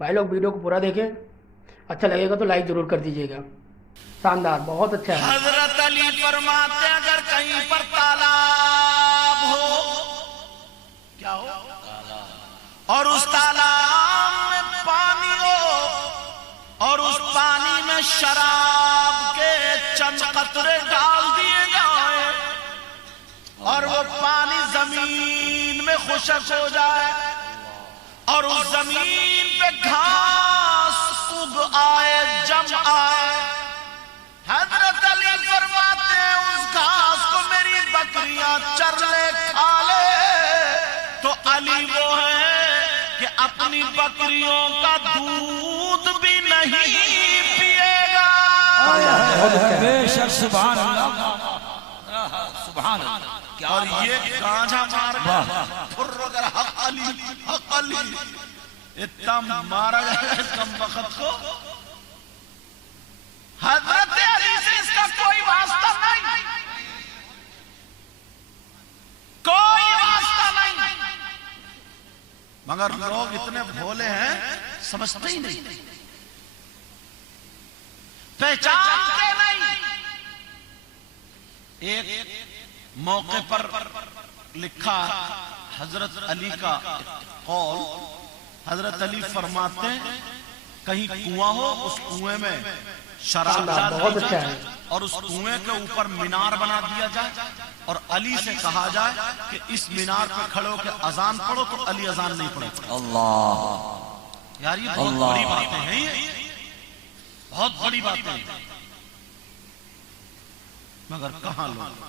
भाई लोग वीडियो को पूरा देखें, अच्छा लगेगा तो लाइक जरूर कर दीजिएगा। शानदार, बहुत अच्छा है। हजरत अली फरमाते अगर कहीं पर तालाब हो, क्या हो, और उस तालाब में पानी हो और उस पानी में शराब के चंद कतरे डाल दिए जाए और वो पानी जमीन में खुशक हो जाए और उस जमीन पे घास उग आए, जम आए, हजरत अली फरमाते हैं उस घास को मेरी बकरियां चर ले, खा ले, तो अली वो है कि अपनी बकरियों का दूध भी नहीं पिएगा। बेशक सुभान अल्लाह, सुभान अल्लाह। और ये गांजा मार अगर हक अली इतना मारा जाए इस कम वक्त को, हजरत अली से इसका कोई वास्ता नहीं, कोई वास्ता नहीं, मगर लोग इतने भोले हैं समझते ही नहीं, पहचानते नहीं। एक मौके पर लिखा हजरत अली का कौल, हजरत अली फरमाते कहीं कुआं हो, उस कुएं में शराब डाल दी जाए और उस कुएं के ऊपर मीनार बना दिया जाए और अली से कहा जाए कि इस मीनार पे खड़े होकर अजान पढ़ो, तो अली अजान नहीं पढ़े। अल्लाह यार, ये बहुत बड़ी बातें हैं, ये बहुत बड़ी बातें हैं, मगर कहां लोग।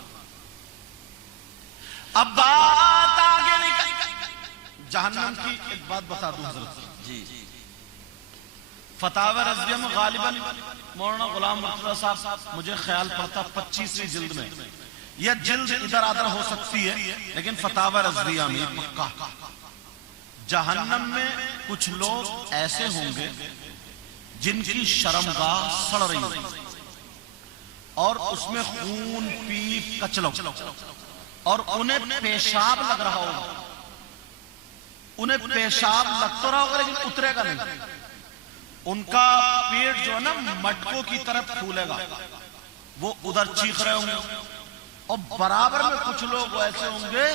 अब बात आगे निकल, जहन्नम की एक बात बता दूं हजरत जी, फतावा रज़िया में गालिबन मौलाना गुलाम मुर्तज़ा साहब, मुझे ख्याल पड़ता 25वीं जिल्द में, यह जिल्द इधर आदर हो सकती है, लेकिन फतावा रज़िया में पक्का, जहन्नम में कुछ लोग ऐसे होंगे जिनकी शर्मगाह सड़ रही है और उसमें खून पीप कचलो और उन्हें पेशाब लग रहा होगा, उन्हें पेशाब लग तो रहा होगा लेकिन उतरेगा नहीं, उनका पेट जो है ना मटकों की तरफ फूलेगा, वो उधर चीख रहे होंगे और बराबर में कुछ लोग ऐसे होंगे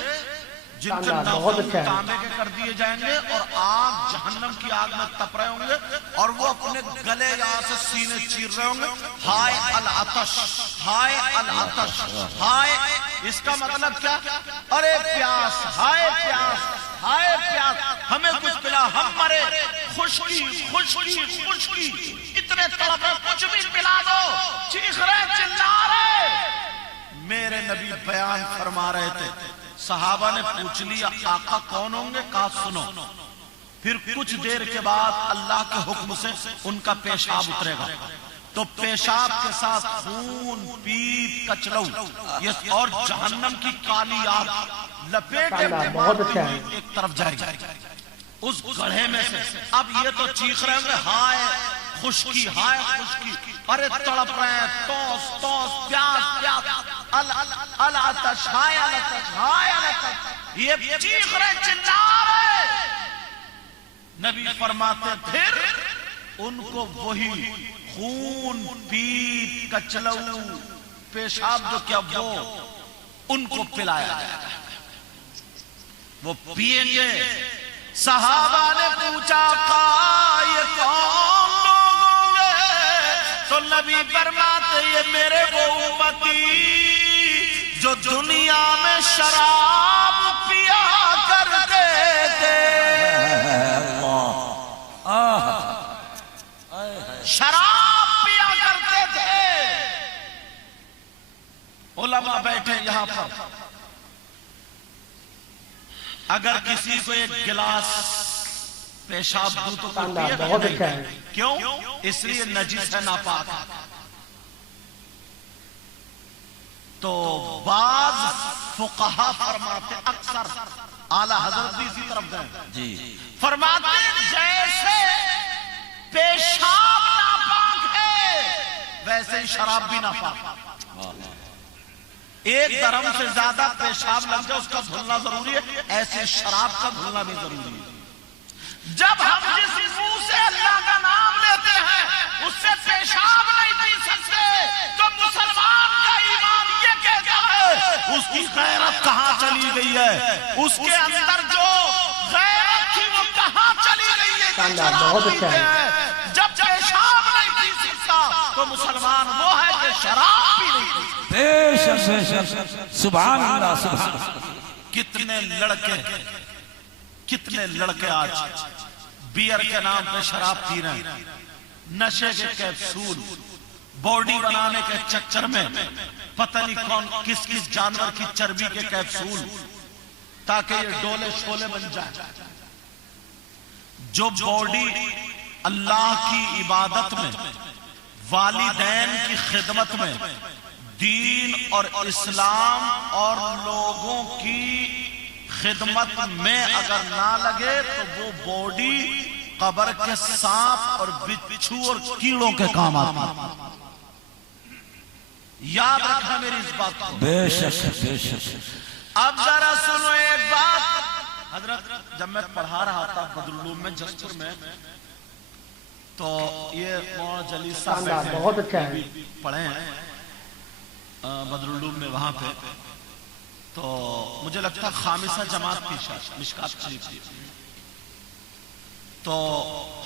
जिनके नाखून तांबे के कर दिए जाएंगे और आग जहन्नम की आग में तप रहे होंगे और वो अपने गले यहाँ से सीने चीर रहे होंगे, हाय अल आतश, हाय अल आतश, हाय। इसका मतलब क्या? अरे प्यास, हाय प्यास, हाय प्यास, हमें कुछ पिला, हम मरे, खुशकी खुशकी खुशकी, इतने तड़प है, कुछ भी पिला दो, चीख रहे, चिल्ला रहे। मेरे नबी बयान फरमा रहे थे, सहाबा ने पूछ लिया आका कौन होंगे? कहा सुनो। फिर कुछ देर के बाद अल्लाह के हुक्म से उनका पेशाब उतरेगा, तो पेशाब के साथ खून पीप कचलऊ ये और जहन्नम की काली आग लपेटे में एक तरफ जाएगी उस गड्ढे में से। अब ये तो चीख रहे होंगे हाय खुशकी, हाय खुशकी, अरे तड़प रहे हैं, तौस तौस, प्यास प्यास, अल अल आतश, हाय अल आतश, हाय अल आतश, ये चीख रहे, चिल्ला रहे। नबी फरमाते फिर उनको वही खून पीप कचलऊ पेशाब जो क्या वो उनको पिलाया जाएगा, वो पिएंगे। सहाबा ने पूछा का ये कौन लोग होंगे? तो नबी फरमाते ये मेरे वो उम्मती जो दुनिया में शराब पिया करते थे, शराब पिया करते थे। उलमा बैठे यहां पर, अगर किसी को एक गिलास पेशाब दूं तो बहुत अच्छा है। क्यों? इसलिए नजीस है, नापाक है। तो बाज फुकहा फरमाते, अक्सर आला हजरत भी इसी तरफ गए जी, फरमाते जैसे पेशाब नापाक है वैसे ही शराब भी नापाक। एक दरम से ज्यादा पेशाब लग जाए उसका धुलना जरूरी है, ऐसे शराब का धुलना भी जरूरी है। जब हम जिस मुंह से उसकी गैरत कहाँ चली गई है, उसके अंदर जो गैरत थी वो कहाँ चली गई है। शानदार, बहुत अच्छा है। जब पेशाब नहीं पी सकता तो मुसलमान वो है कि शराब भी नहीं पी सकता। बेशक बेशक, सुभान अल्लाह सुभान अल्लाह। कितने लड़के आज बियर के नाम पे शराब पी रहे हैं, नशे के कैप्सूल, बॉडी बनाने के चक्कर में पता नहीं कौन किस किस जानवर की चर्बी के कैप्सूल, ताकि ये डोले शोले बन जाए। जो बॉडी अल्लाह की इबादत में, वालिदैन की खिदमत में, दीन और इस्लाम और लोगों की खिदमत में अगर ना लगे तो वो बॉडी कब्र के सांप और बिच्छू और कीड़ों के काम आती है। याद रखना मेरी इस बात को। बेशक बेशक। अब जरा सुनो एक बात। हजरत जब मैं पढ़ा रहा था बदरुल्लूम में, जसपुर में, तो ये मौलाना जलील साहब बहुत अच्छा है, पढ़े हैं बदरुल्लूम में वहां पे। तो मुझे लगता है खामिसा जमात थी शायद, मिशकात शरीफ थी। तो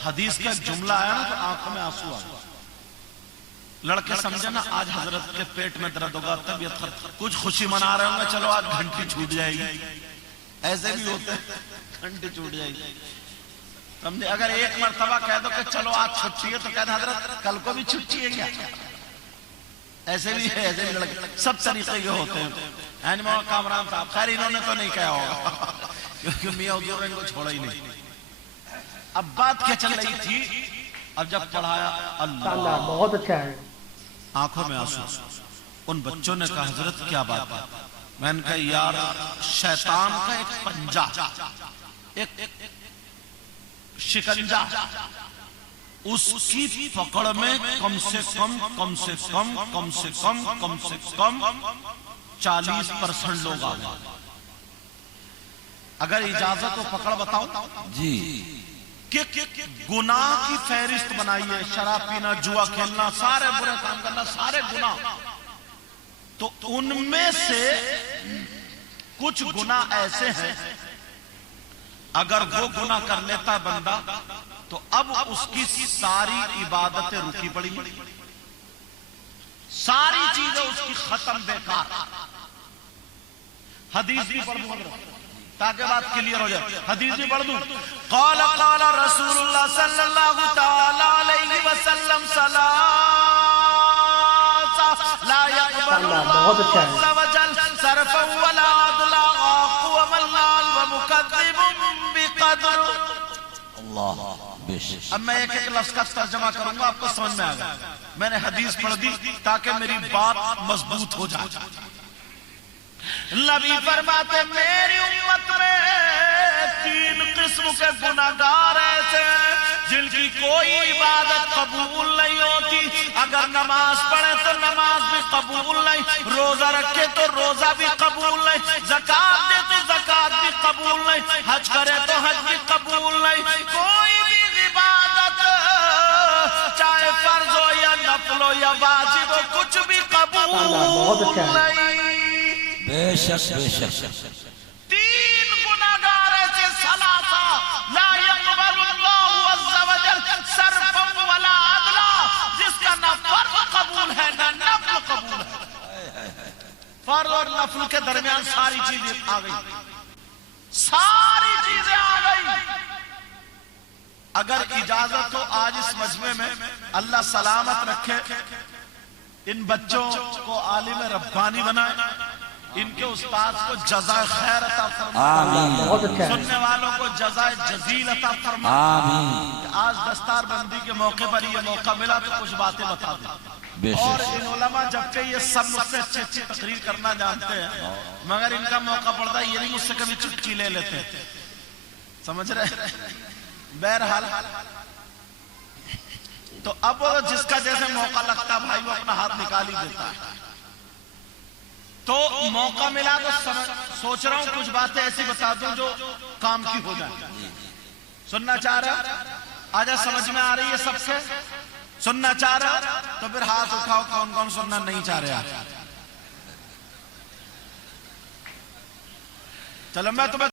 हदीस का जुमला आया ना तो आंखों में आंसू आ गए। लड़के समझे ना आज हजरत के पेट में दर्द होगा, तबीयत कुछ खुशी मना रहे होंगे, चलो आज घंटी छूट जाएगी, ऐसे भी होते हैं, घंटी छूट जाएगी समझे। अगर एक मर्तबा कह दो कि चलो आज छुट्टी है तो कहते हजरत कल को भी छुट्टी है क्या, ऐसे भी है, ऐसे भी लड़के सब तरीके के होते हैं। कामरान साहब खैर इन्होंने तो नहीं कहा होगा क्योंकि मियां हुजूर ने इनको छोड़ा ही नहीं। अब बात क्या चल रही थी, अब जब पढ़ाया अल्लाह, बहुत अच्छा है, आंखों में आंसू। उन बच्चों ने कहा हजरत क्या बात है। मैंने कहा यार शैतान का एक पंजा, एक शिकंजा, उसकी पकड़ में कम से कम 40% लोग आ गए। अगर इजाजत तो पकड़ बताओ जी, कि गुनाह की फहरिस्त बनाई है, शराब पीना, जुआ खेलना, सारे बुरे काम करना, सारे गुनाह। तो उनमें से कुछ गुनाह ऐसे हैं अगर वो गुनाह कर लेता बंदा तो अब उसकी सारी इबादतें रुकी पड़ी, सारी चीजें उसकी खत्म, बेकार। हदीस भी पढ़ दूं ताकि बात क्लियर हो जाए, हदीस भी पढ़ दूं। क़ाल क़ाल रसूलुल्लाह सल्लल्लाहु तआला अलैहि वसल्लम सलासा ला यक़बलु अल्लाहु अज़्ज़ा व जल सरफन वला अदला क़ुवमल्लाल व मुकद्दिबुम बिक़द्र। अल्लाह बेशक। अब मैं एक एक लफ्ज का तर्जुमा करूंगा, आपको समझ में आएगा। मैंने हदीस पढ़ दी ताकि मेरी बात मजबूत हो जाए। नबी फरमाते मेरी उम्मत में 3 किस्म के गुनाहगार ऐसे जिनकी कोई इबादत कबूल नहीं होती। अगर नमाज पढ़े तो नमाज भी कबूल नहीं, रोजा रखे तो रोजा भी कबूल नहीं, ज़कात दे तो ज़कात भी कबूल नहीं, हज करे तो हज भी कबूल नहीं, कोई भी इबादत चाहे फर्ज हो या नफल हो या वाजिब हो कुछ भी कबूल नहीं। बेशक बेशक। 3 गुनाहगार ऐसे सलासा ला यक़बलु अल्लाहु अज़्ज़ा व जल सरफन वला अदला, जिसका ना फर्ज कबूल है ना नफल कबूल है। फर्ज और नफल के दरमियान सारी चीजें आ गई, सारी चीजें आ गई। अगर इजाजत हो आज इस मजमे में, अल्लाह सलामत रखे, इन बच्चों को आलिम रब्बानी बनाए, इनके उस्ताद को जज़ाए खैर अता फरमाए, सुनने वालों को जज़ाए जज़ील अता फरमाए। आज दस्तारबंदी के मौके पर ये मौका मिला तो कुछ बातें बता दें। और इन उलमा जबकि ये सब मुझसे अच्छी अच्छी तकरीर करना जानते हैं, मगर इनका मौका पड़ता है ये नहीं मुझसे कभी चुटकी ले लेते, समझ रहे। बहरहाल तो अब जिसका जैसे मौका लगता भाई वो अपना हाथ निकाल ही देता है। तो मौका मिला तो सोच रहा हूं कुछ बातें ऐसी बता दूं जो काम की हो जाए। सुनना चाह रहा, आजा समझ में आ रही है सबसे? सुनना चाह रहा तो फिर हाथ उठाओ, कौन कौन सुनना नहीं चाह रहे? चलो मैं तुम्हें